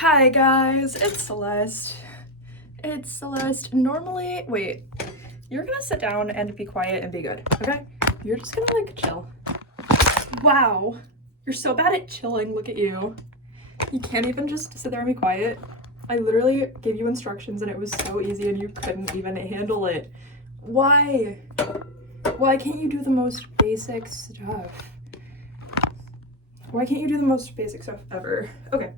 Hi guys, it's Celeste. It's Celeste. Normally, wait, you're gonna sit down and be quiet and be good, okay? You're just gonna like chill. Wow, you're so bad at chilling, look at you. You can't even just sit there and be quiet. I literally gave you instructions and it was so easy and you couldn't even handle it. Why? Why can't you do the most basic stuff? Why can't you do the most basic stuff ever? Okay.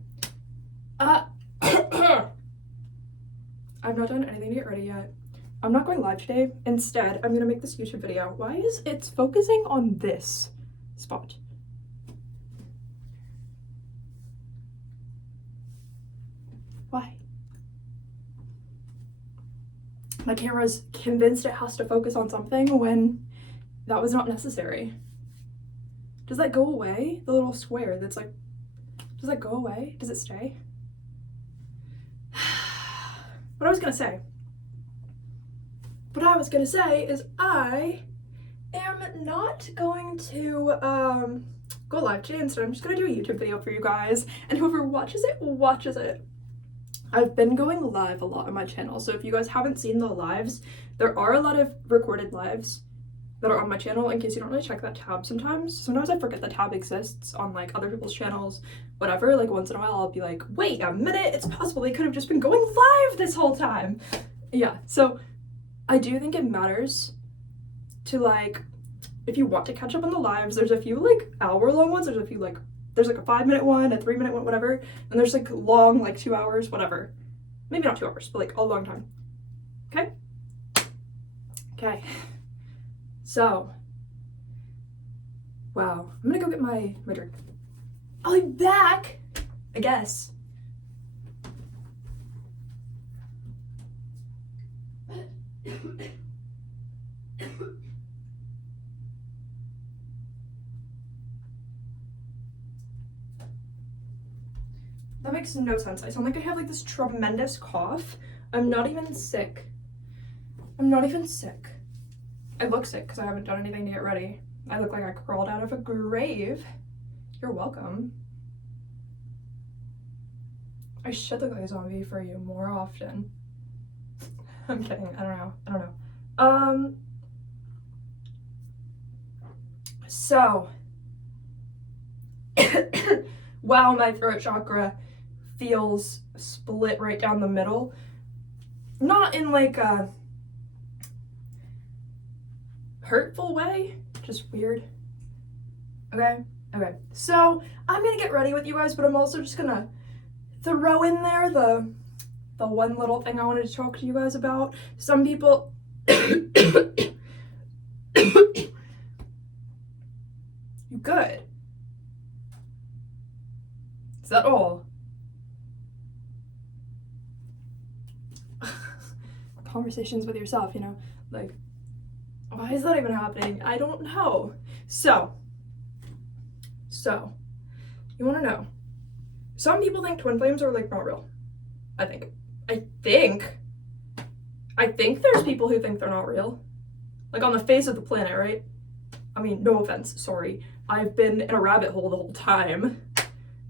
I've not done anything to get ready yet. I'm not going live today. Instead, I'm gonna make this YouTube video. Why is it focusing on this spot? Why? My camera's convinced it has to focus on something when that was not necessary. Does that go away? The little square that's like, does that go away? Does it stay? What I was gonna say is I am not going to go live today. Instead, I'm just gonna do a YouTube video for you guys, and whoever watches it watches it. I've been going live a lot on my channel, so if you guys haven't seen the lives, there are a lot of recorded lives that are on my channel in case you don't really check that tab sometimes. Sometimes I forget the tab exists on like other people's channels, whatever. Like once in a while I'll be like, wait a minute, it's possible they could have just been going live this whole time. Yeah, so I do think it matters to like, if you want to catch up on the lives, there's a few like hour-long ones, there's a few like, there's like a 5-minute one, a 3-minute one, whatever, and there's like long, like 2 hours, whatever. Maybe not 2 hours, but like a long time. Okay? Okay. So, wow, I'm gonna go get my drink. I'll be back, I guess. That makes no sense. I sound like I have like this tremendous cough. I'm not even sick. I'm not even sick. I look sick because I haven't done anything to get ready. I look like I crawled out of a grave. You're welcome. I should look like a zombie for you more often. I'm kidding. I don't know. So. Wow, my throat chakra feels split right down the middle. Not in like a hurtful way, just weird. Okay, so I'm gonna get ready with you guys, but I'm also just gonna throw in there the one little thing I wanted to talk to you guys about. Some people you good? Is that all? Conversations with yourself, you know, like, why is that even happening? I don't know. So, you want to know? Some people think twin flames are like not real. I think there's people who think they're not real. Like on the face of the planet, right? I mean, no offense, sorry. I've been in a rabbit hole the whole time.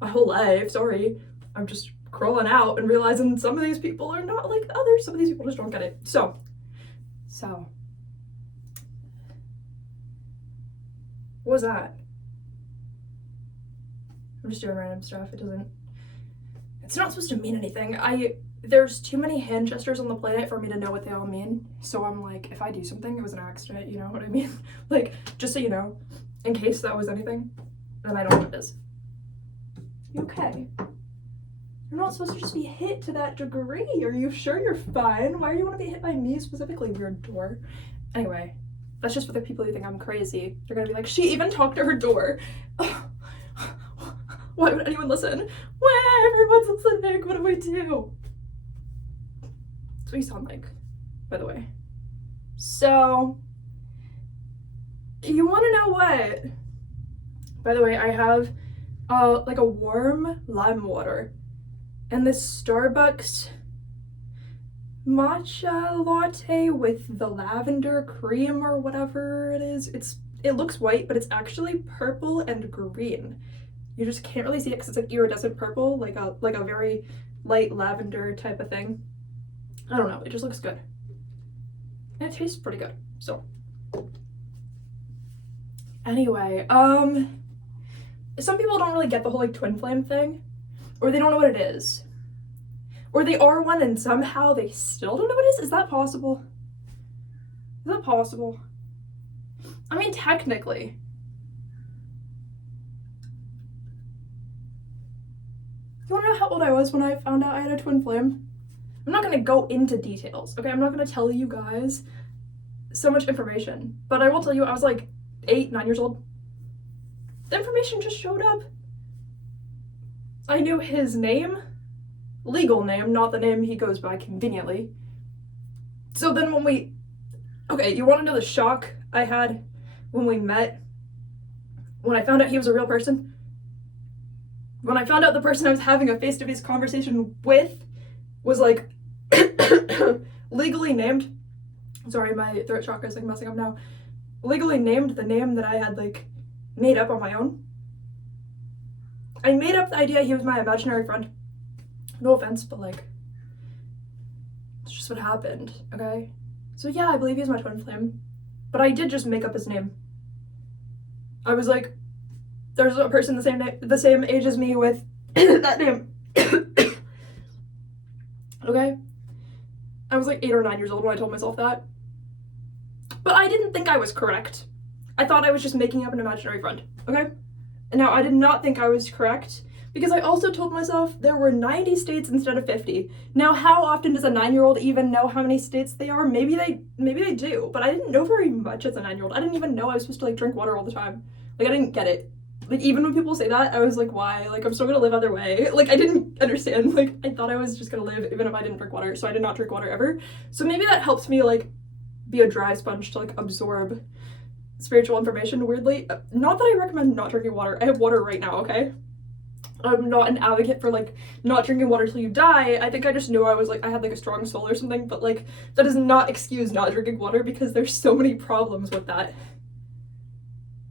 My whole life, sorry. I'm just crawling out and realizing some of these people are not like others. Some of these people just don't get it. So. What was that? I'm just doing random stuff. It's not supposed to mean anything. There's too many hand gestures on the planet for me to know what they all mean. So I'm like, if I do something, it was an accident, you know what I mean? Like, just so you know, in case that was anything, then I know what it is. You okay? You're not supposed to just be hit to that degree. Are you sure you're fine? Why do you want to be hit by me specifically, weird door? Anyway, that's just for the people who think I'm crazy. They're gonna be like, she even talked to her door. Why would anyone listen? Where everyone's listening, what do we do? That's what you sound like, by the way. So, you wanna know what? By the way, I have like a warm lime water and this Starbucks matcha latte with the lavender cream or whatever it is. It looks white, but it's actually purple and green. You just can't really see it because it's like iridescent purple, like a very light lavender type of thing. I don't know, it just looks good. And it tastes pretty good, so. Anyway, some people don't really get the whole like twin flame thing, or they don't know what it is. Or they are one and somehow they still don't know what it is? Is that possible? Is that possible? I mean, technically. You wanna know how old I was when I found out I had a twin flame? I'm not gonna go into details, okay? I'm not gonna tell you guys so much information, but I will tell you I was like 8, 9 years old. The information just showed up. I knew his name, legal name, not the name he goes by conveniently. So then okay, you wanna know the shock I had when we met? When I found out he was a real person? When I found out the person I was having a face-to-face conversation with was like legally named, sorry, my throat chakra is like messing up now, legally named the name that I had like made up on my own. I made up the idea he was my imaginary friend. No offense, but like, it's just what happened, okay? So yeah, I believe he's my twin flame, but I did just make up his name. I was like, there's a person the same age as me with that name. Okay? I was like 8 or 9 years old when I told myself that. But I didn't think I was correct. I thought I was just making up an imaginary friend, okay? And now I did not think I was correct because I also told myself there were 90 states instead of 50. Now, how often does a 9-year-old even know how many states they are? Maybe they do, but I didn't know very much as a 9-year-old. I didn't even know I was supposed to like drink water all the time. Like, I didn't get it. Like, even when people say that, I was like, why? Like, I'm still gonna live either way. Like, I didn't understand. Like, I thought I was just gonna live even if I didn't drink water, so I did not drink water ever. So maybe that helps me, like, be a dry sponge to, like, absorb spiritual information, weirdly. Not that I recommend not drinking water. I have water right now, okay? I'm not an advocate for, like, not drinking water till you die. I think I just knew I was, like, I had, like, a strong soul or something, but, like, that does not excuse not drinking water because there's so many problems with that.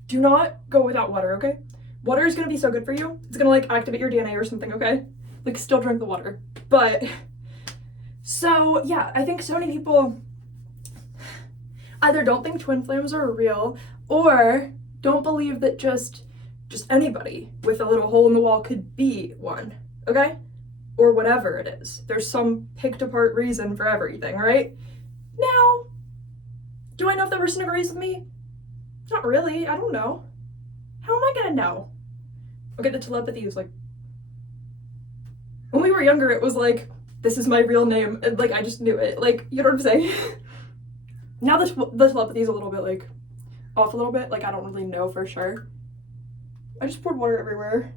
Do not go without water, okay? Water is gonna be so good for you. It's gonna like activate your DNA or something, okay? Like, still drink the water. But, so yeah, I think so many people either don't think twin flames are real or don't believe that just anybody with a little hole in the wall could be one, okay? Or whatever it is. There's some picked apart reason for everything, right? Now, do I know if that person agrees with me? Not really, I don't know. How am I gonna know? Okay, the telepathy is like, when we were younger, it was like, this is my real name, and like, I just knew it. Like, you know what I'm saying? Now the telepathy is a little bit like, off a little bit, like I don't really know for sure. I just poured water everywhere.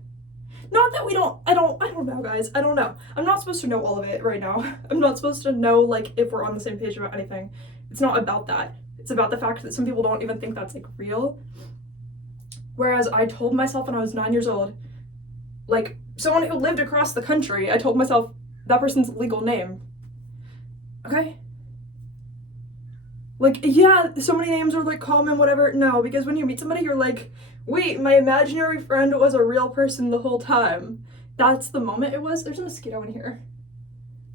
Not that I don't know, guys, I don't know. I'm not supposed to know all of it right now. I'm not supposed to know, like, if we're on the same page about anything. It's not about that. It's about the fact that some people don't even think that's, like, real. Whereas I told myself when I was 9 years old, like, someone who lived across the country, I told myself that person's legal name. Okay? Like, yeah, so many names are, like, common, whatever. No, because when you meet somebody, you're like, wait, my imaginary friend was a real person the whole time. That's the moment it was. There's a mosquito in here.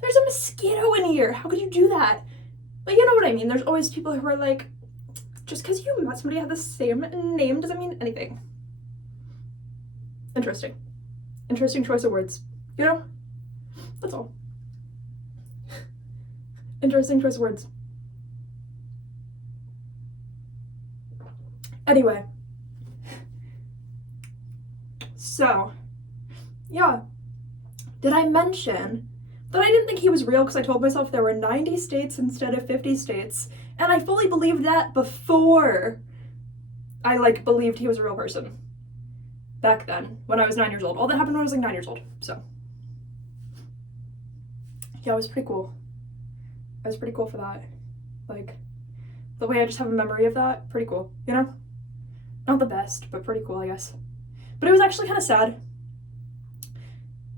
There's a mosquito in here. How could you do that? But you know what I mean. There's always people who are like, just because you met somebody who had the same name doesn't mean anything. Interesting. Interesting choice of words. You know? That's all. Interesting choice of words. Anyway. So, yeah. Did I mention that I didn't think he was real because I told myself there were 90 states instead of 50 states, and I fully believed that before I, like, believed he was a real person. Back then, when I was 9 years old. All that happened when I was, like, 9 years old, so. Yeah, it was pretty cool. It was pretty cool for that. Like, the way I just have a memory of that, pretty cool, you know? Not the best, but pretty cool, I guess. But it was actually kind of sad.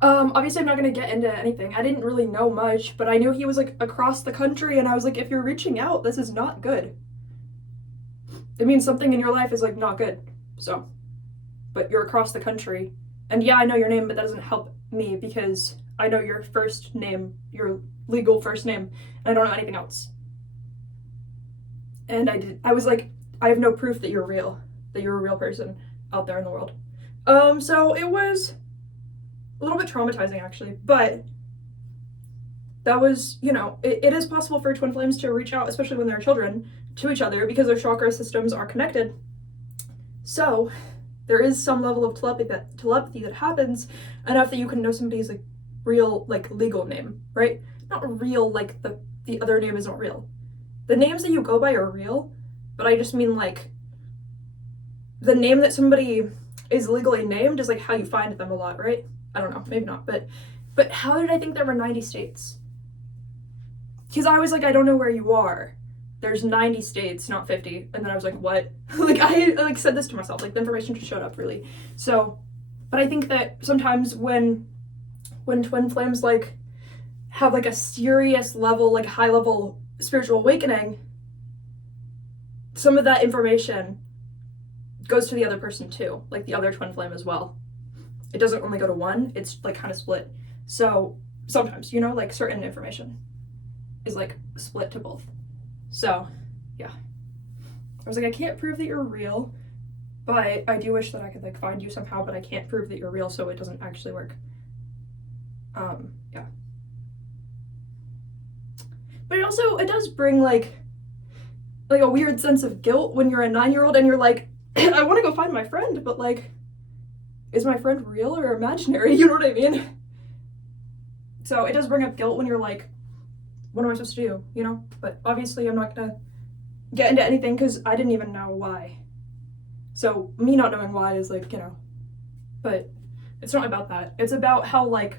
Obviously I'm not gonna get into anything. I didn't really know much, but I knew he was, like, across the country, and I was like, if you're reaching out, this is not good. It means something in your life is, like, not good, so. But you're across the country, And yeah, I know your name, but that doesn't help me because I know your first name, your legal first name, and I don't know anything else. And I was like, I have no proof that you're real, that you're a real person out there in the world. So it was a little bit traumatizing actually, but that was, you know, it is possible for twin flames to reach out, especially when they're children, to each other because their chakra systems are connected. So there is some level of telepathy that happens enough that you can know somebody's like real, like legal name, right? Not real, like the other name isn't real. The names that you go by are real, but I just mean like the name that somebody is legally named is like how you find them a lot, right? I don't know, maybe not, but how did I think there were 90 states? Because I was like, I don't know where you are. There's 90 states, not 50. And then I was like, what? Like I like said this to myself, like the information just showed up really. So, but I think that sometimes when twin flames like have like a serious level, like high level spiritual awakening, some of that information goes to the other person too, like the other twin flame as well. It doesn't only go to one, it's like kind of split. So sometimes, you know, like certain information is like split to both. So yeah, I was like, I can't prove that you're real, but I do wish that I could like find you somehow, but I can't prove that you're real, so it doesn't actually work. Yeah. But it does bring like a weird sense of guilt when you're a 9-year-old and you're like, I want to go find my friend, but like, is my friend real or imaginary? You know what I mean? So it does bring up guilt when you're like, what am I supposed to do, you know? But obviously I'm not gonna get into anything because I didn't even know why. So me not knowing why is like, you know, but it's not about that. It's about how like,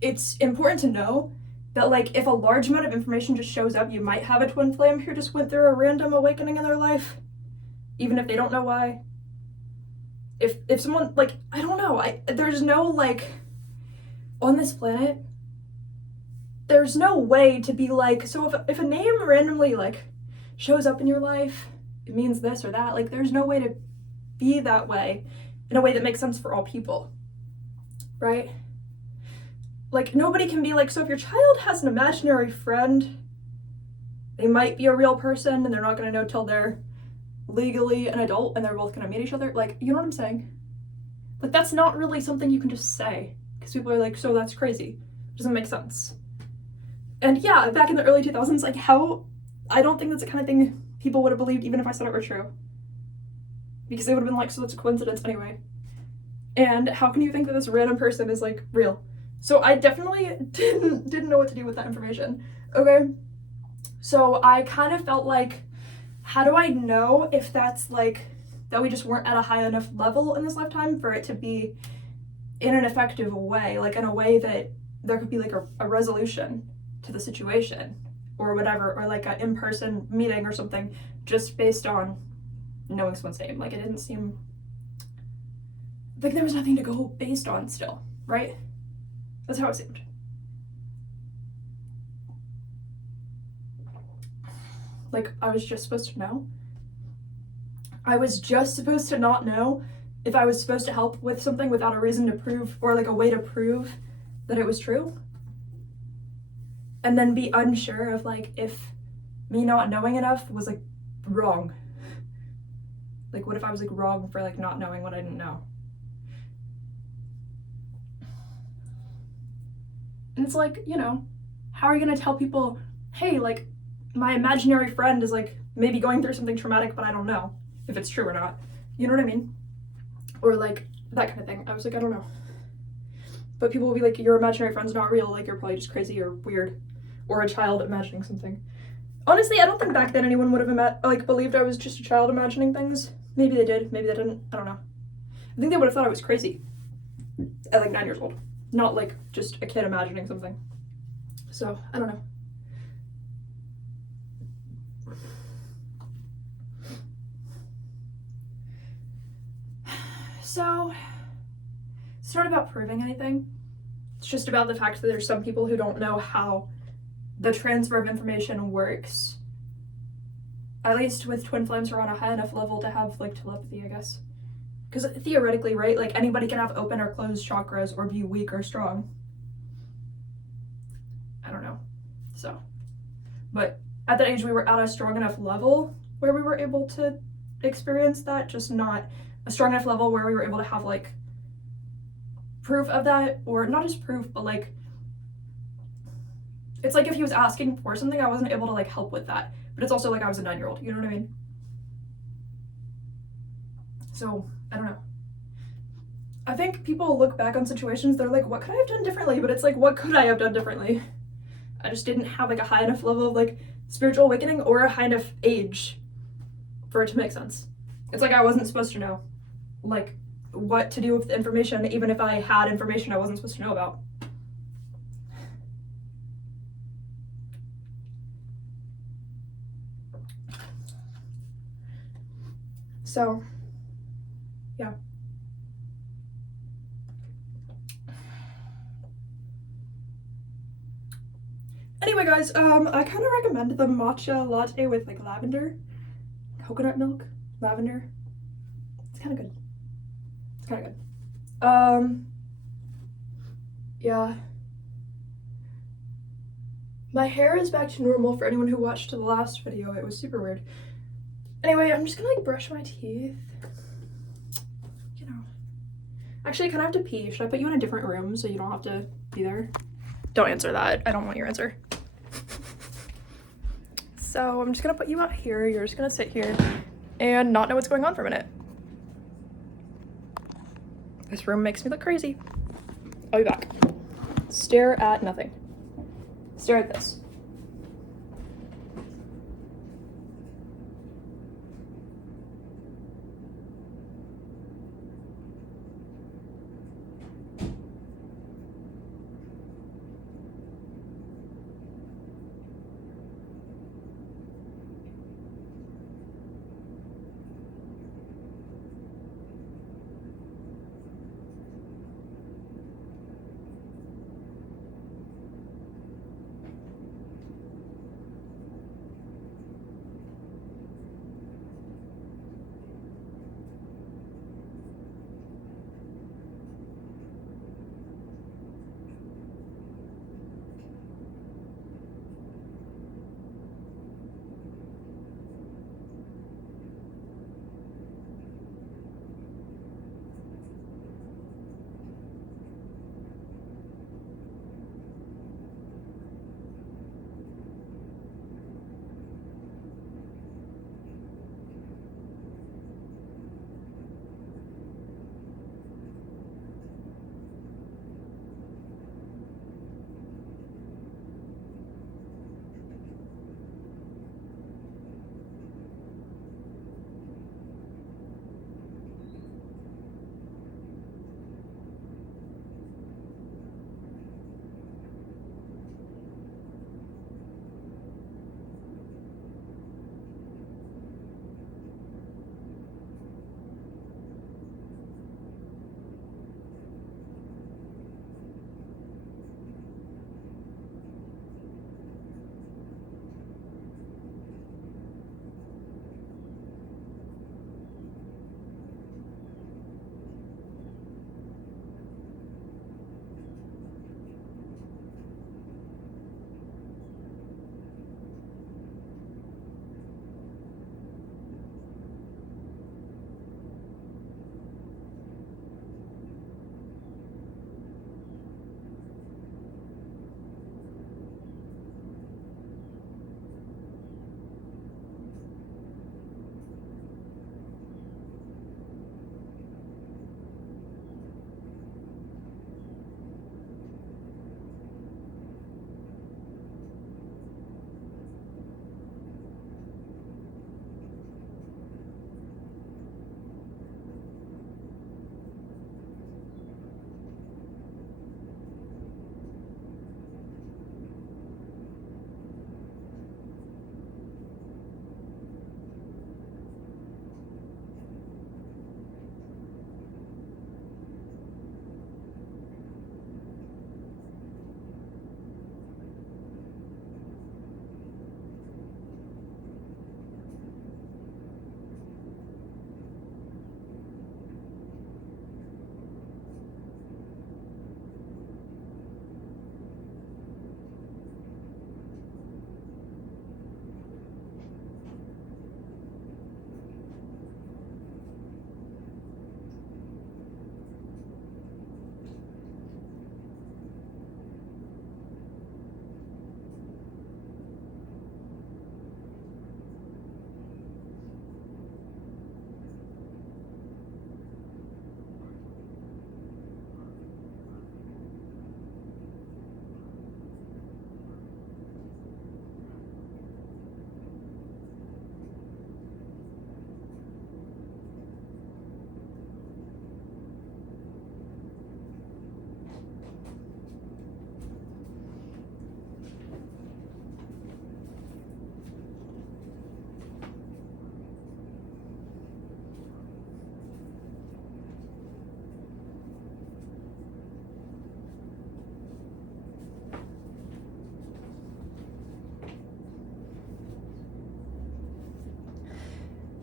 it's important to know that like if a large amount of information just shows up, you might have a twin flame who just went through a random awakening in their life, even if they don't know why. If someone like, I don't know, there's no like, on this planet, there's no way to be like, so if a name randomly like shows up in your life, it means this or that, like there's no way to be that way in a way that makes sense for all people, right? Like nobody can be like, so if your child has an imaginary friend, they might be a real person and they're not gonna know till they're legally an adult and they're both gonna meet each other. Like, you know what I'm saying? Like that's not really something you can just say because people are like, so that's crazy. It doesn't make sense. And yeah, back in the early 2000s, like I don't think that's the kind of thing people would have believed even if I said it were true. Because they would have been like, so that's a coincidence anyway. And how can you think that this random person is like real? So I definitely didn't know what to do with that information, okay? So I kind of felt like, how do I know if that's like, that we just weren't at a high enough level in this lifetime for it to be in an effective way, like in a way that there could be like a resolution to the situation or whatever, or like an in-person meeting or something just based on knowing someone's name. Like it didn't seem like there was nothing to go based on still, right? That's how it seemed. Like I was just supposed to know. I was just supposed to not know if I was supposed to help with something without a reason to prove, or like a way to prove that it was true. And then be unsure of like if me not knowing enough was like wrong. Like what if I was like wrong for like not knowing what I didn't know? And it's like, you know, how are you gonna tell people, hey, like my imaginary friend is like maybe going through something traumatic, but I don't know if it's true or not. You know what I mean? Or like that kind of thing. I was like, I don't know. But people will be like, your imaginary friend's not real, like you're probably just crazy or weird, or a child imagining something. Honestly, I don't think back then anyone would have believed I was just a child imagining things. Maybe they did, maybe they didn't, I don't know. I think they would have thought I was crazy at like 9 years old, not like just a kid imagining something. So, I don't know. So, it's not about proving anything. It's just about the fact that there's some people who don't know how the transfer of information works. At least with twin flames, we're on a high enough level to have like telepathy, I guess. Because theoretically, right, like anybody can have open or closed chakras or be weak or strong. I don't know. So, but at that age, we were at a strong enough level where we were able to experience that, just not a strong enough level where we were able to have like proof of that, or not just proof, but like, it's like if he was asking for something, I wasn't able to like help with that. But it's also like I was a 9-year-old, you know what I mean? So, I don't know. I think people look back on situations, they're like, what could I have done differently? But it's like, what could I have done differently? I just didn't have like a high enough level of like spiritual awakening or a high enough age for it to make sense. It's like I wasn't supposed to know like what to do with the information, even if I had information I wasn't supposed to know about. So, yeah. Anyway, guys, I kind of recommend the matcha latte with like lavender, coconut milk, lavender. It's kind of good. It's kind of good. Yeah. My hair is back to normal for anyone who watched the last video. It was super weird. Anyway, I'm just gonna like brush my teeth. You know. Actually, I kind of have to pee. Should I put you in a different room so you don't have to be there? Don't answer that. I don't want your answer. So I'm just gonna put you out here. You're just gonna sit here and not know what's going on for a minute. This room makes me look crazy. I'll be back. Stare at nothing. Stare at this.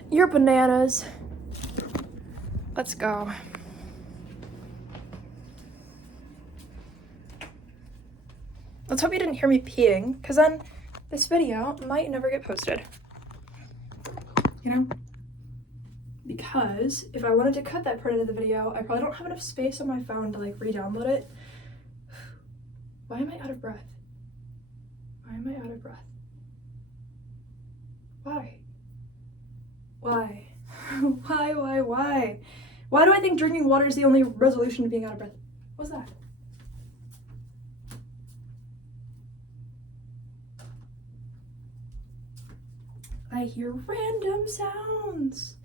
You're bananas. Let's go. Let's hope you didn't hear me peeing, because then this video might never get posted. You know? Because if I wanted to cut that part of the video, I probably don't have enough space on my phone to like re-download it. Why am I out of breath? Why am I out of breath? Why? Why? Why? Why do I think drinking water is the only resolution to being out of breath? What's that? I hear random sounds.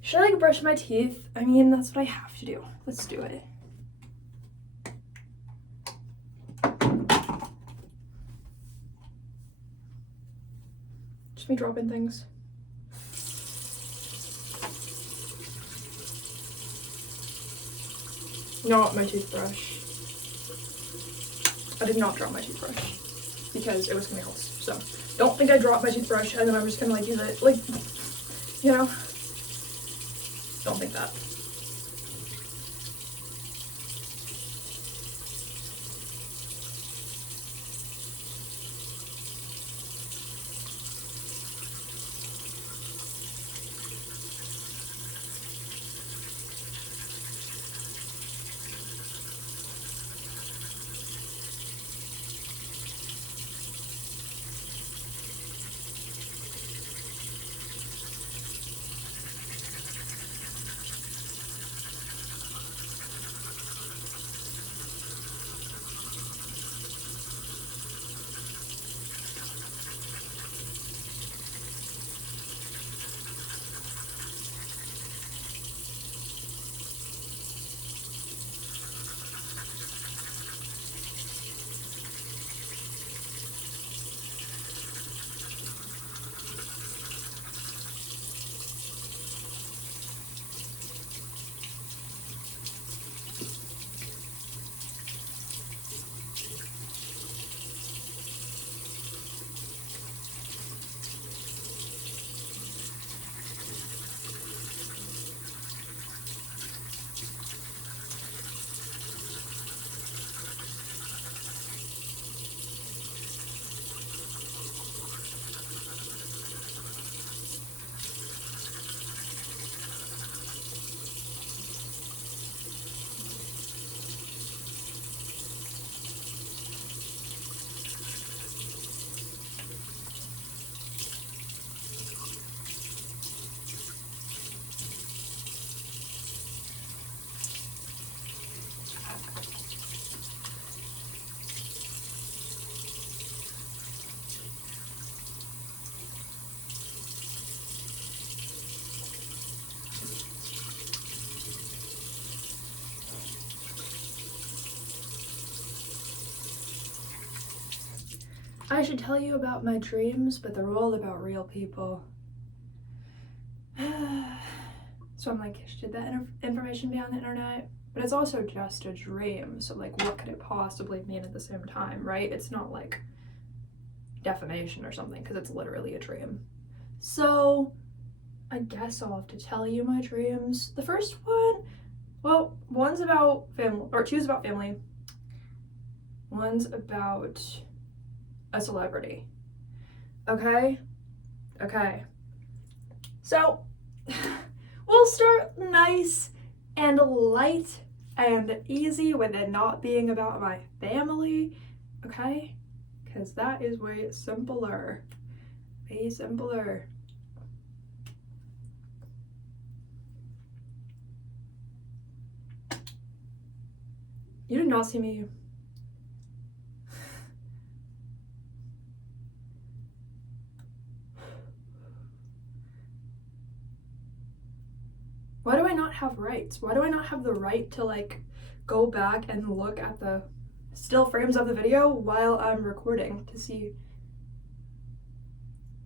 Should I like brush my teeth? I mean, that's what I have to do. Let's do it. Just me dropping things. Not my toothbrush. I did not drop my toothbrush because it was something else. So don't think I dropped my toothbrush and then I'm just gonna like use it, like, you know? Don't think that. I should tell you about my dreams, but they're all about real people. So I'm like, should that information be on the internet? But it's also just a dream, so like what could it possibly mean at the same time, right? It's not like defamation or something, because it's literally a dream. So I guess I'll have to tell you my dreams. The first one, well, one's about family, or two's about family. One's about a celebrity. Okay? So, we'll start nice and light and easy with it not being about my family, okay? Because that is way simpler. Way simpler. You did not see me. Why do I not have rights? Why do I not have the right to like go back and look at the still frames of the video while I'm recording to see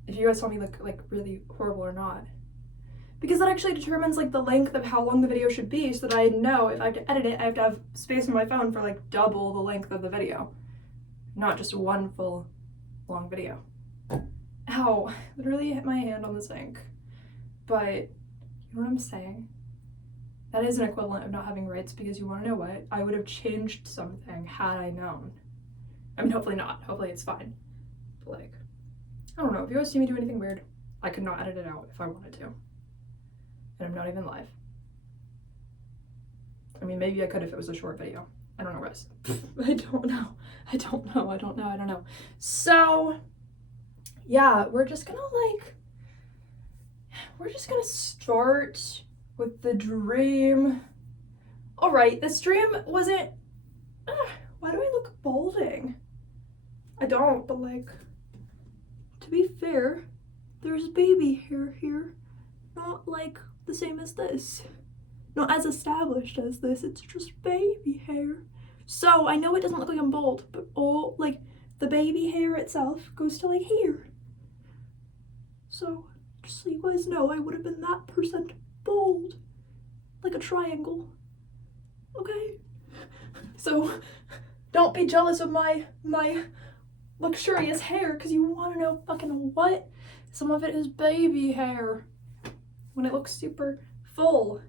if you guys saw me look like really horrible or not? Because that actually determines like the length of how long the video should be, so that I know if I have to edit it, I have to have space on my phone for like double the length of the video, not just one full long video. Ow, literally hit my hand on the sink. but you know what I'm saying? That is an equivalent of not having rights, because you want to know what? I would have changed something had I known. I mean, hopefully not. Hopefully it's fine. But like, I don't know. If you guys see me do anything weird, I could not edit it out if I wanted to. And I'm not even live. I mean, maybe I could if it was a short video. I don't know, guys. I don't know. So, yeah, we're just gonna start with the dream. All right, this dream wasn't, why do I look balding? I don't, but like, to be fair, there's baby hair here. Not like the same as this. Not as established as this, it's just baby hair. So I know it doesn't look like I'm bald, but all, like, the baby hair itself goes to like here. So, just so you guys know, I would have been that percent bald. Like a triangle. Okay? So, don't be jealous of my luxurious hair, because you want to know fucking what? Some of it is baby hair. When it looks super full.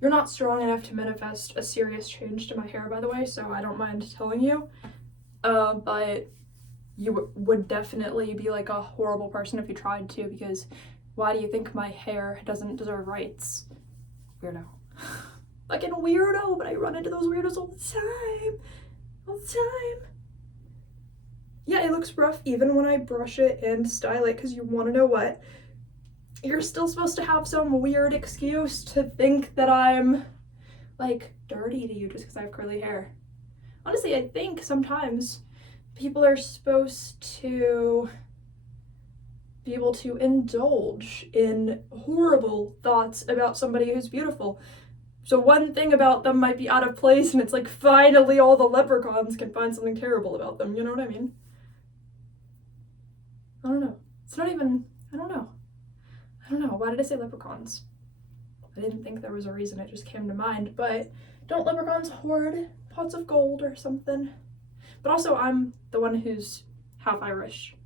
You're not strong enough to manifest a serious change to my hair, by the way, so I don't mind telling you. But you would definitely be like a horrible person if you tried to, because why do you think my hair doesn't deserve rights? Weirdo. Fucking weirdo, but I run into those weirdos all the time. All the time. Yeah, it looks rough even when I brush it and style it, because you want to know what? You're still supposed to have some weird excuse to think that I'm, like, dirty to you just because I have curly hair. Honestly, I think sometimes people are supposed to be able to indulge in horrible thoughts about somebody who's beautiful. So one thing about them might be out of place, and it's like, finally all the leprechauns can find something terrible about them, you know what I mean? I don't know. It's not even, I don't know. Why did I say leprechauns? I didn't think there was a reason, it just came to mind, but don't leprechauns hoard pots of gold or something? But also, I'm the one who's half Irish.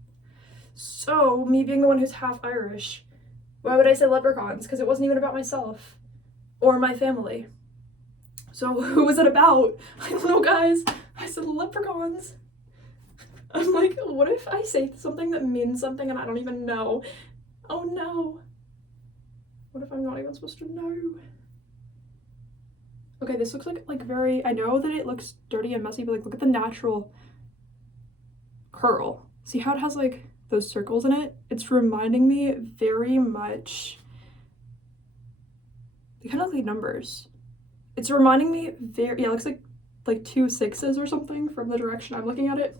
So, me being the one who's half Irish, why would I say leprechauns? Because it wasn't even about myself or my family. So, who was it about? I don't know, guys. I said leprechauns. I'm like, what if I say something that means something and I don't even know? Oh no. What if I'm not even supposed to know? Okay, this looks like very, I know that it looks dirty and messy, but like, look at the natural curl. See how it has like those circles in it? It's reminding me very much, they kind of look like numbers. It's reminding me very, yeah, it looks like 2 6s or something from the direction I'm looking at it.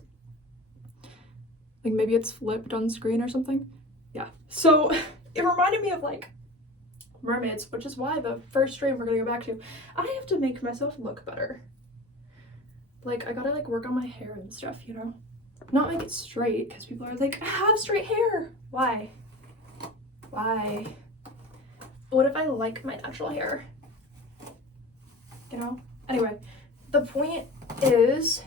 Like maybe it's flipped on screen or something. Yeah, so it reminded me of like mermaids, which is why the first dream we're gonna go back to, I have to make myself look better. Like, I gotta like work on my hair and stuff, you know? Not make it straight, because people are like, I have straight hair. Why? What if I like my natural hair? You know? Anyway, the point is,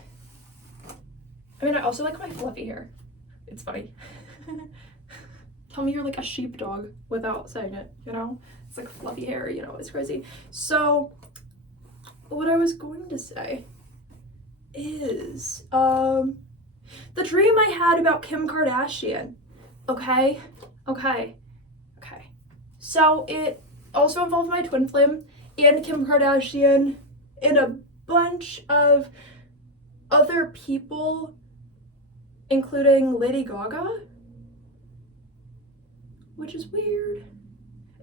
I mean, I also like my fluffy hair. It's funny. Tell me you're like a sheepdog without saying it, you know? It's like fluffy hair, you know, it's crazy. So, what I was going to say is, the dream I had about Kim Kardashian, okay? So, it also involved my twin flame and Kim Kardashian and a bunch of other people, including Lady Gaga, which is weird.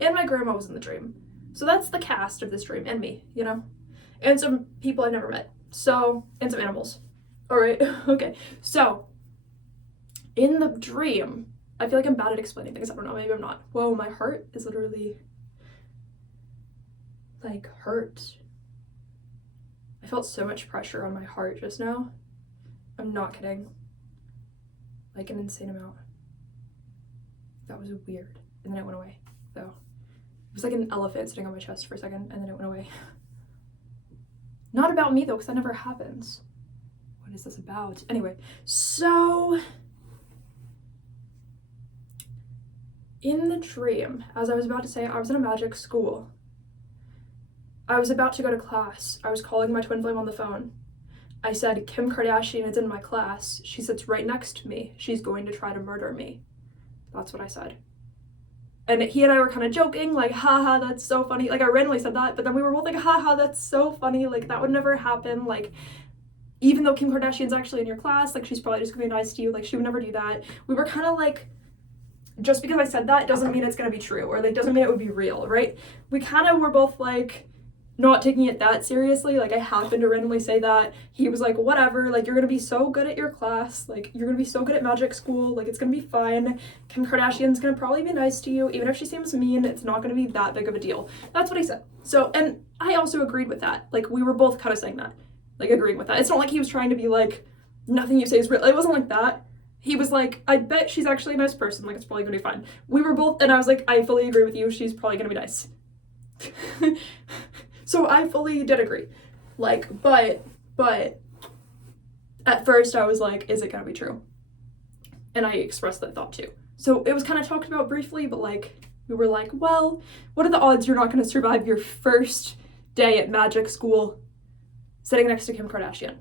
And my grandma was in the dream. So that's the cast of this dream, and me, you know? And some people I never met. So, and some animals. All right, okay. So, in the dream, I feel like I'm bad at explaining things. I don't know, maybe I'm not. Whoa, my heart is literally, like, hurt. I felt so much pressure on my heart just now. I'm not kidding. Like, an insane amount. That was weird. And then it went away, though. It was like an elephant sitting on my chest for a second, and then it went away. Not about me, though, because that never happens. What is this about? Anyway, so in the dream, as I was about to say, I was in a magic school. I was about to go to class. I was calling my twin flame on the phone. I said, Kim Kardashian is in my class. She sits right next to me. She's going to try to murder me. That's what I said. And he and I were kind of joking, like, haha, that's so funny. Like, I randomly said that, but then we were both like, haha, that's so funny. Like, that would never happen. Like, even though Kim Kardashian's actually in your class, like, she's probably just gonna be nice to you. Like, she would never do that. We were kind of like, just because I said that doesn't mean it's gonna be true, or like, doesn't mean it would be real, right? We kind of were both like, not taking it that seriously. Like, I happened to randomly say that. He was like, whatever, like, you're gonna be so good at your class, like, you're gonna be so good at magic school, like, it's gonna be fine. Kim Kardashian's gonna probably be nice to you. Even if she seems mean, it's not gonna be that big of a deal. That's what he said. So, and I also agreed with that. Like, we were both kind of saying that, like, agreeing with that. It's not like he was trying to be like, nothing you say is real. It wasn't like that. He was like, I bet she's actually a nice person, like, it's probably gonna be fine. We were both, and I was like, I fully agree with you, she's probably gonna be nice. So I fully did agree. Like, but at first I was like, is it gonna be true? And I expressed that thought too. So it was kind of talked about briefly, but like, we were like, well, what are the odds you're not gonna survive your first day at magic school sitting next to Kim Kardashian?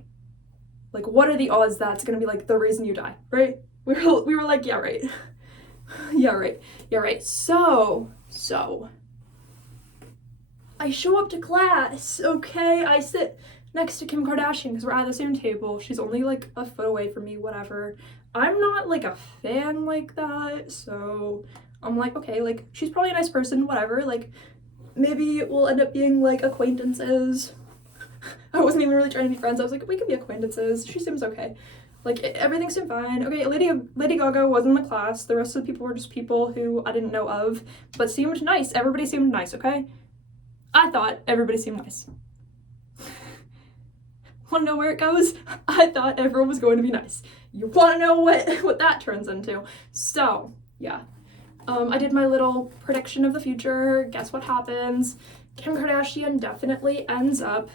Like, what are the odds that's gonna be like the reason you die, right? We were like, yeah, right. Yeah, right. So I show up to class, okay? I sit next to Kim Kardashian because we're at the same table. She's only like a foot away from me, whatever. I'm not like a fan like that, so I'm like, okay, like, she's probably a nice person, whatever. Like, maybe we'll end up being like acquaintances. I wasn't even really trying to be friends. I was like, we could be acquaintances. She seems okay. Like, everything seemed fine. Okay, Lady Gaga was in the class. The rest of the people were just people who I didn't know of, but seemed nice. Everybody seemed nice, okay? I thought everybody seemed nice. Want to know where it goes? I thought everyone was going to be nice. You want to know what that turns into? So, yeah. I did my little prediction of the future. Guess what happens? Kim Kardashian definitely ends up...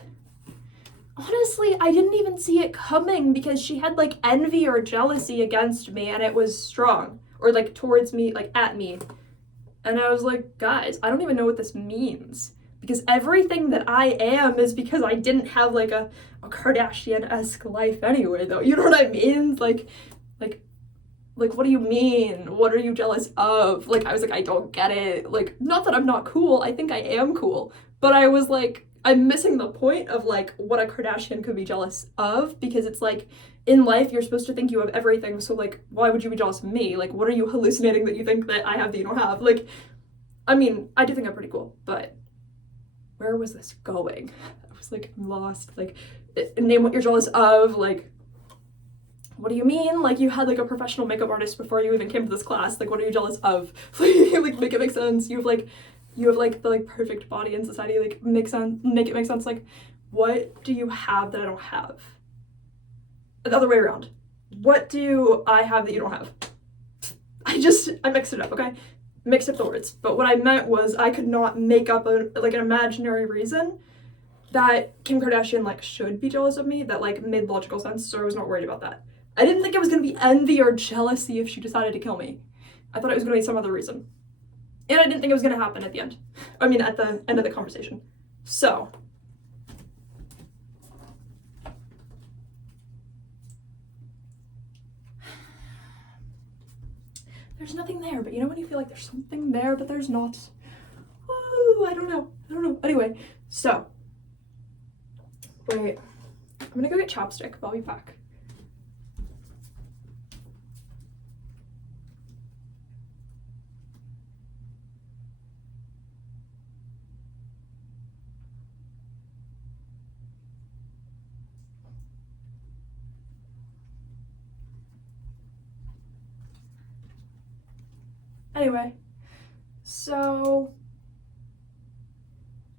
Honestly, I didn't even see it coming because she had, like, envy or jealousy against me, and it was strong. Or, like, towards me, like, at me. And I was like, guys, I don't even know what this means. Because everything that I am is because I didn't have, like, a Kardashian-esque life anyway, though. You know what I mean? Like, what do you mean? What are you jealous of? Like, I was like, I don't get it. Like, not that I'm not cool. I think I am cool. But I was like, I'm missing the point of, like, what a Kardashian could be jealous of, because it's like, in life, you're supposed to think you have everything, so, like, why would you be jealous of me? Like, what are you hallucinating that you think that I have that you don't have? Like, I mean, I do think I'm pretty cool, but where was this going? I was like, I'm lost. Like, name what you're jealous of. Like, what do you mean? Like, you had like a professional makeup artist before you even came to this class. Like, what are you jealous of? Like, make it make sense. You have like the like perfect body in society. Like, make it make sense. Like, what do you have that I don't have? The other way around. What do I have that you don't have? I mixed it up, okay? Mixed up the words. But what I meant was I could not make up an imaginary reason that Kim Kardashian, like, should be jealous of me that, like, made logical sense, so I was not worried about that. I didn't think it was gonna be envy or jealousy if she decided to kill me. I thought it was gonna be some other reason. And I didn't think it was gonna happen at the end. I mean, at the end of the conversation. So. There's nothing there, but you know when you feel like there's something there, but there's not? Ooh, I don't know. Anyway, so. Wait. I'm gonna go get chapstick. I'll be back. Anyway, so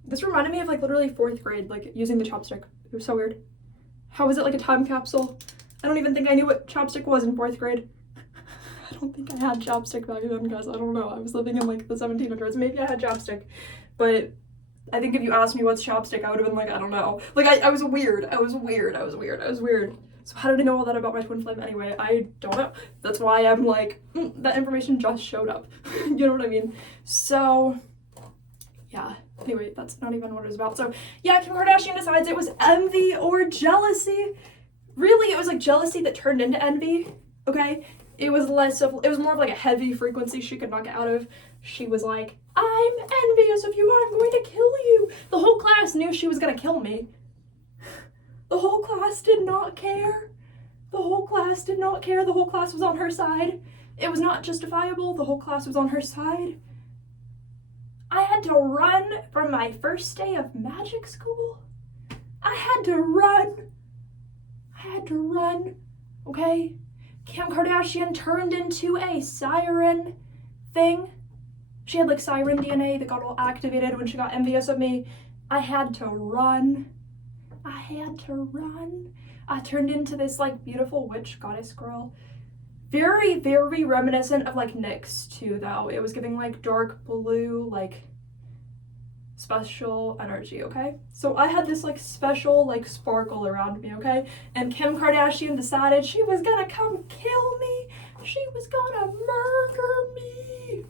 this reminded me of like literally 4th grade, like using the chopstick. It was so weird. How was it like a time capsule? I don't even think I knew what chopstick was in 4th grade. I don't think I had chopstick back then, guys. I don't know. I was living in like the 1700s. Maybe I had chopstick, but I think if you asked me what's chopstick, I would have been like, I don't know. Like I was weird. So how did I know all that about my twin flame anyway? I don't know. That's why I'm like, that information just showed up. You know what I mean? So, yeah. Anyway, that's not even what it was about. So, yeah, Kim Kardashian decides it was envy or jealousy. Really, it was like jealousy that turned into envy, okay? It was more of like a heavy frequency she could not get out of. She was like, I'm envious of you, I'm going to kill you. The whole class knew she was gonna kill me. The whole class did not care. The whole class did not care. The whole class was on her side. It was not justifiable. The whole class was on her side. I had to run from my first day of magic school. I had to run, okay? Kim Kardashian turned into a siren thing. She had like siren DNA that got all activated when she got envious of me. I had to run. I turned into this like beautiful witch goddess girl. Very, very reminiscent of like NYX too though. It was giving like dark blue, like special energy, okay? So I had this like special like sparkle around me, okay? And Kim Kardashian decided she was gonna come kill me. She was gonna murder me.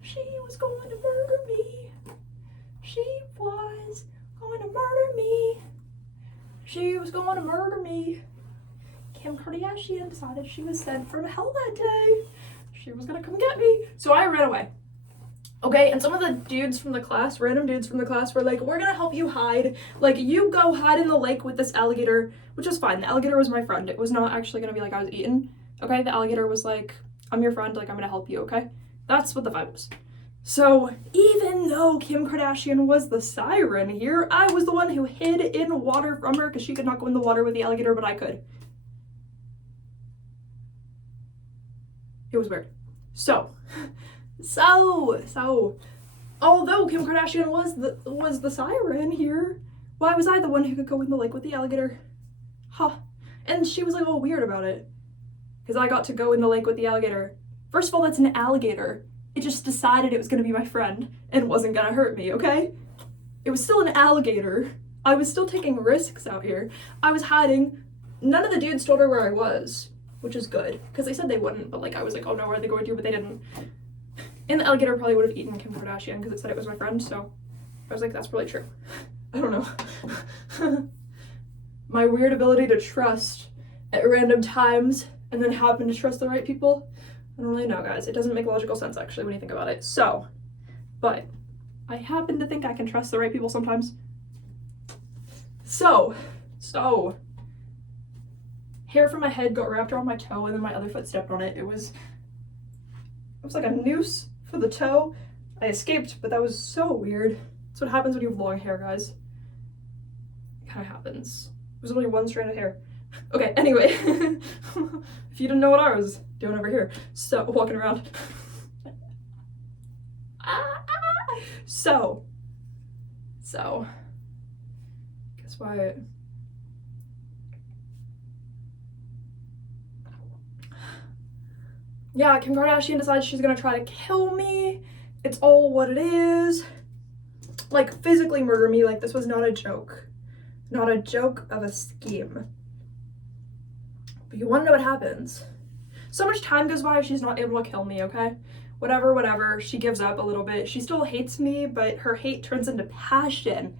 She was going to murder me. She was going to murder me. She was going to murder me. Kim Kardashian decided she was sent from hell that day. She was gonna come get me. So I ran away. Okay, and some of the dudes from the class, random dudes from the class, were like, we're gonna help you hide. Like, you go hide in the lake with this alligator, which was fine. The alligator was my friend. It was not actually gonna be like I was eaten. Okay, the alligator was like, I'm your friend, like I'm gonna help you, okay? That's what the vibe was. So even though Kim Kardashian was the siren here, I was the one who hid in water from her because she could not go in the water with the alligator, but I could. It was weird. So, although Kim Kardashian was the siren here, why was I the one who could go in the lake with the alligator? Huh. And she was like all weird about it. Because I got to go in the lake with the alligator. First of all, that's an alligator. It just decided it was gonna be my friend and wasn't gonna hurt me, okay? It was still an alligator. I was still taking risks out here. I was hiding. None of the dudes told her where I was, which is good, because they said they wouldn't, but like I was like, oh no, where are they going to? But they didn't. And the alligator probably would have eaten Kim Kardashian because it said it was my friend, so I was like, that's probably true. I don't know. My weird ability to trust at random times and then happen to trust the right people. I don't really know, guys. It doesn't make logical sense, actually, when you think about it. So, but I happen to think I can trust the right people sometimes. So, hair from my head got wrapped around my toe, and then my other foot stepped on it. It was like a noose for the toe. I escaped, but that was so weird. That's what happens when you have long hair, guys. It kind of happens. It was only one strand of hair. Okay, anyway. If you didn't know what I was doing over here. So, walking around. So. Guess what? Yeah, Kim Kardashian decides she's gonna try to kill me. It's all what it is. Like, physically murder me. Like, this was not a joke. Not a joke of a scheme. But you wanna know what happens? So much time goes by, she's not able to kill me, okay? Whatever, she gives up a little bit. She still hates me, but her hate turns into passion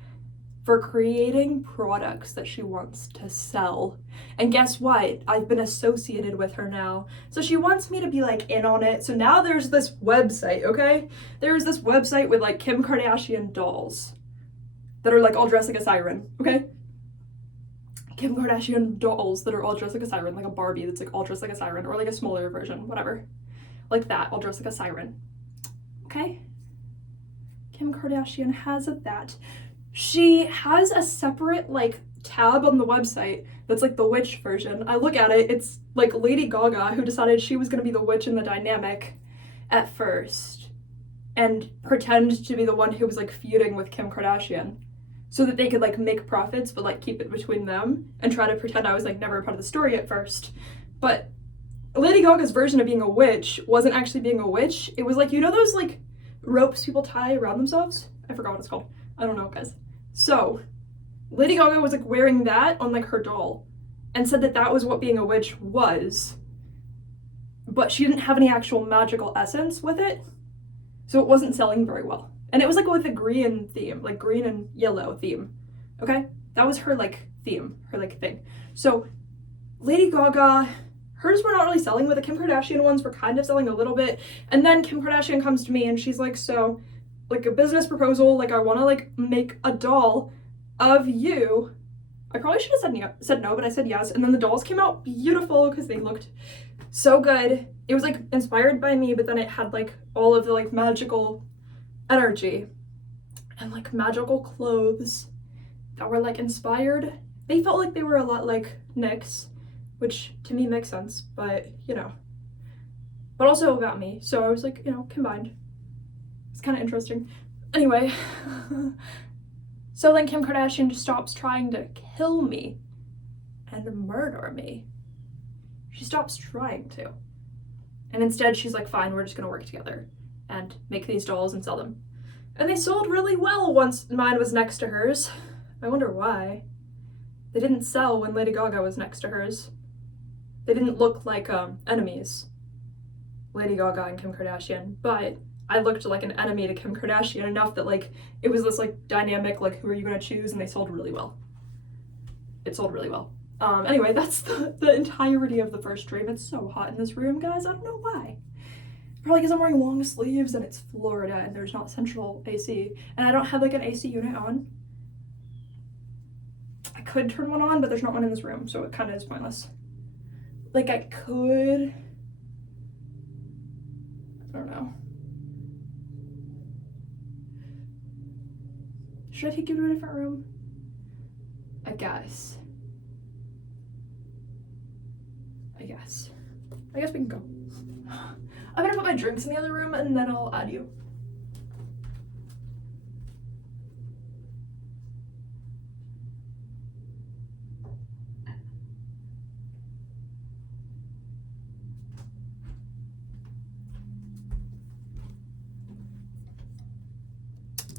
for creating products that she wants to sell. And guess what? I've been associated with her now. So she wants me to be like in on it. So now there's this website, okay? There's this website with like Kim Kardashian dolls that are like all dressed like a siren, okay? Kim Kardashian dolls that are all dressed like a siren, like a Barbie that's like all dressed like a siren, or like a smaller version, whatever. Like that, all dressed like a siren. Okay? Kim Kardashian has that. She has a separate like tab on the website that's like the witch version. I look at it, it's like Lady Gaga who decided she was gonna be the witch in the dynamic at first and pretend to be the one who was like feuding with Kim Kardashian so that they could like make profits but like keep it between them and try to pretend I was like never a part of the story at first. But Lady Gaga's version of being a witch wasn't actually being a witch. It was like, you know those like ropes people tie around themselves? I forgot what it's called. I don't know, guys. So Lady Gaga was like wearing that on like her doll, and said that that was what being a witch was, but she didn't have any actual magical essence with it, so it wasn't selling very well. And it was like with a green theme, like green and yellow theme, okay? That was her like theme, her like thing. So Lady Gaga, hers were not really selling, but the Kim Kardashian ones were kind of selling a little bit. And then Kim Kardashian comes to me and she's like, so like a business proposal, like I want to like make a doll of you. I probably should have said no, but I said yes. And then the dolls came out beautiful because they looked so good. It was like inspired by me, but then it had like all of the like magical energy and like magical clothes that were like inspired. They felt like they were a lot like Nick's, which to me makes sense, but you know, but also about me. So I was like, you know, combined. It's kind of interesting. Anyway, so then Kim Kardashian just stops trying to kill me and murder me. She stops trying to. And instead she's like, fine, we're just gonna work together and make these dolls and sell them. And they sold really well once mine was next to hers. I wonder why. They didn't sell when Lady Gaga was next to hers. They didn't look like enemies, Lady Gaga and Kim Kardashian, but I looked like an enemy to Kim Kardashian enough that like it was this like dynamic, like who are you gonna choose, and they sold really well. It sold really well. Anyway, that's the entirety of the first dream. It's so hot in this room, guys. I don't know why. Probably because I'm wearing long sleeves and it's Florida and there's not central AC. And I don't have like an AC unit on. I could turn one on, but there's not one in this room, so it kind of is pointless. Like I could, I don't know. Should I take you to a different room? I guess we can go. I'm gonna put my drinks in the other room and then I'll add you.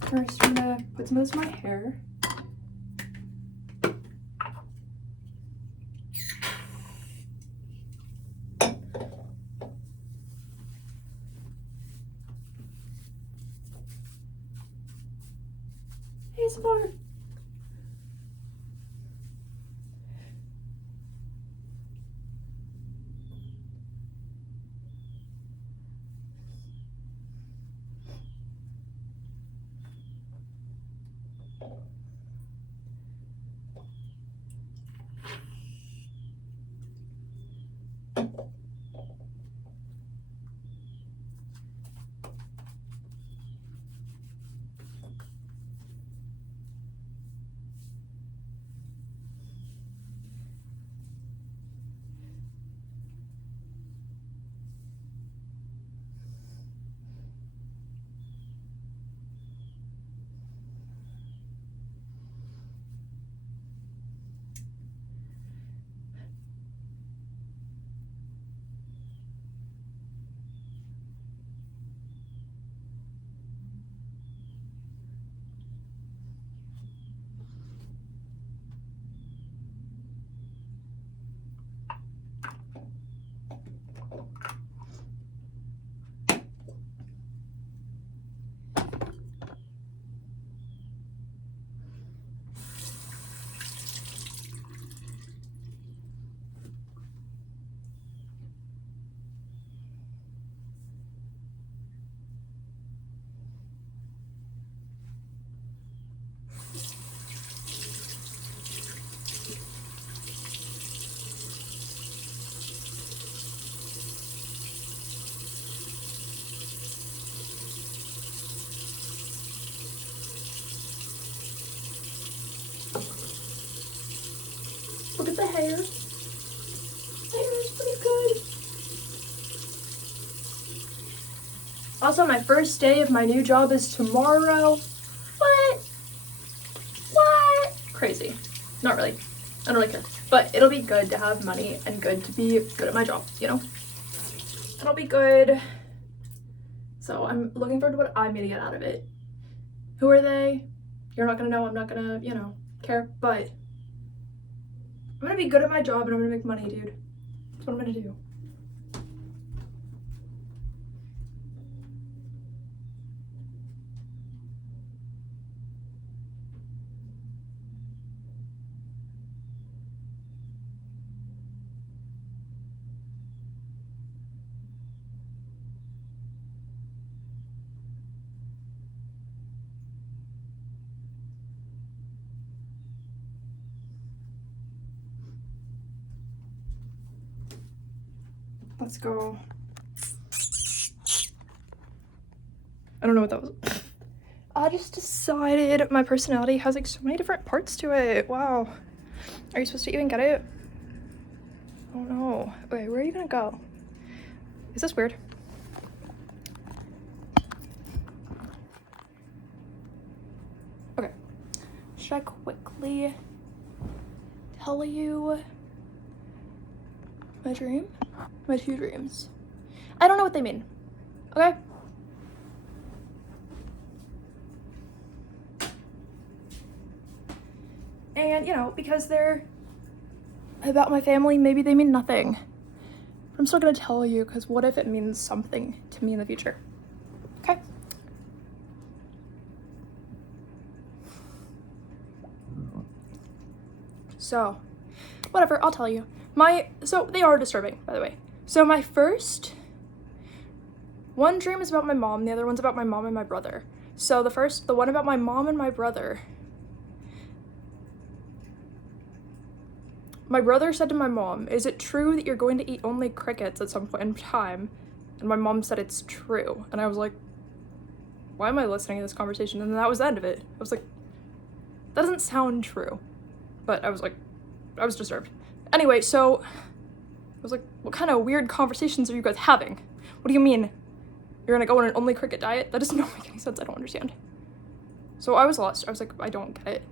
First, I'm gonna put some of this in my hair. ASMR. Look at the hair. The hair is pretty good. Also, my first day of my new job is tomorrow. What? Crazy. Not really. I don't really care. But it'll be good to have money and good to be good at my job, you know? It'll be good. So I'm looking forward to what I'm gonna get out of it. Who are they? You're not gonna know. I'm not gonna, you know, care. But I'm gonna be good at my job and I'm gonna make money, dude. That's what I'm gonna do. Let's go. I don't know what that was. I just decided my personality has like so many different parts to it. Wow. Are you supposed to even get it? Oh no. Okay, where are you gonna go? Is this weird? Okay. Should I quickly tell you my dream? My 2 dreams. I don't know what they mean. Okay? And, you know, because they're about my family, maybe they mean nothing. But I'm still gonna tell you, because what if it means something to me in the future? Okay? So, whatever, I'll tell you. So they are disturbing, by the way. So my first one dream is about my mom, the other one's about my mom and my brother. So the one about my mom and my brother said to my mom, "Is it true that you're going to eat only crickets at some point in time?" And my mom said it's true. And I was like, why am I listening to this conversation? And that was the end of it. I was like, that doesn't sound true. But I was disturbed. Anyway, so I was like, what kind of weird conversations are you guys having? What do you mean? You're gonna go on an only cricket diet? That does not make any sense. I don't understand. So I was lost. I was like, I don't get it.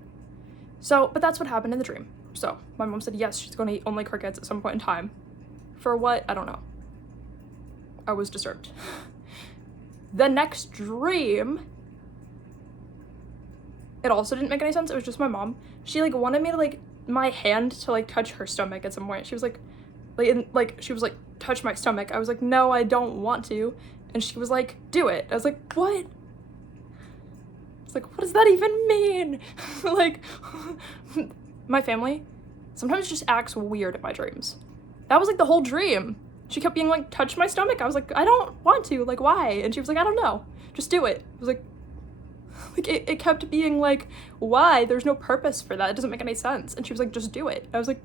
So, but that's what happened in the dream. So my mom said, yes, she's gonna eat only crickets at some point in time. For what? I don't know. I was disturbed. The next dream, it also didn't make any sense. It was just my mom. She like wanted me to like my hand to like touch her stomach at some point. She was like she was like, touch my stomach. I was like, no, I don't want to. And she was like, do it. I was like, what? It's like, what does that even mean? Like, my family sometimes just acts weird in my dreams. That was like the whole dream. She kept being like, touch my stomach. I was like, I don't want to, like, why? And she was like, I don't know, just do it. I was like it kept being like, why? There's no purpose for that. It doesn't make any sense. And she was like, just do it. I was like,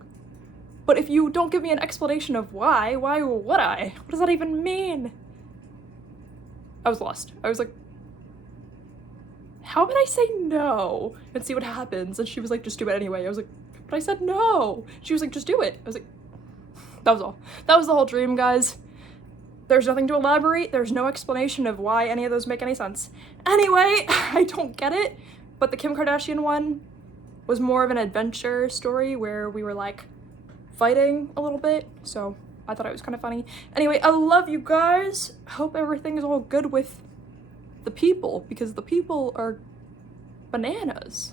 but if you don't give me an explanation of why would I? What does that even mean? I was lost. I was like, how would I say no and see what happens? And she was like, just do it anyway. I was like, but I said no. She was like, just do it. I was like, that was all. That was the whole dream, guys. There's nothing to elaborate. There's no explanation of why any of those make any sense. Anyway, I don't get it. But the Kim Kardashian one was more of an adventure story where we were like fighting a little bit. So I thought it was kind of funny. Anyway, I love you guys. Hope everything is all good with the people, because the people are bananas.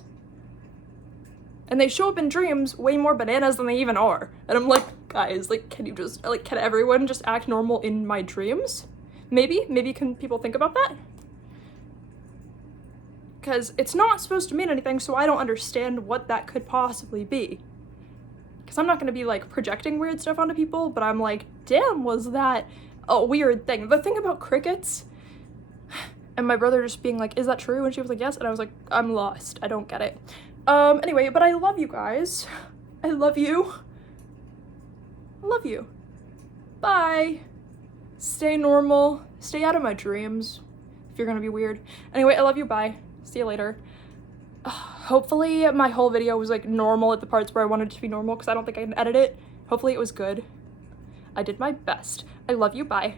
And they show up in dreams way more bananas than they even are. And I'm like, guys, like, can everyone just act normal in my dreams? Maybe can people think about that? Because it's not supposed to mean anything, so I don't understand what that could possibly be. Because I'm not going to be like projecting weird stuff onto people, but I'm like, damn, was that a weird thing? The thing about crickets, and my brother just being like, is that true? And she was like, yes. And I was like, I'm lost. I don't get it. Anyway, but I love you guys. I love you. I love you. Bye. Stay normal. Stay out of my dreams if you're gonna be weird. Anyway, I love you. Bye. See you later. Hopefully my whole video was like normal at the parts where I wanted it to be normal, because I don't think I can edit it. Hopefully it was good. I did my best. I love you. Bye.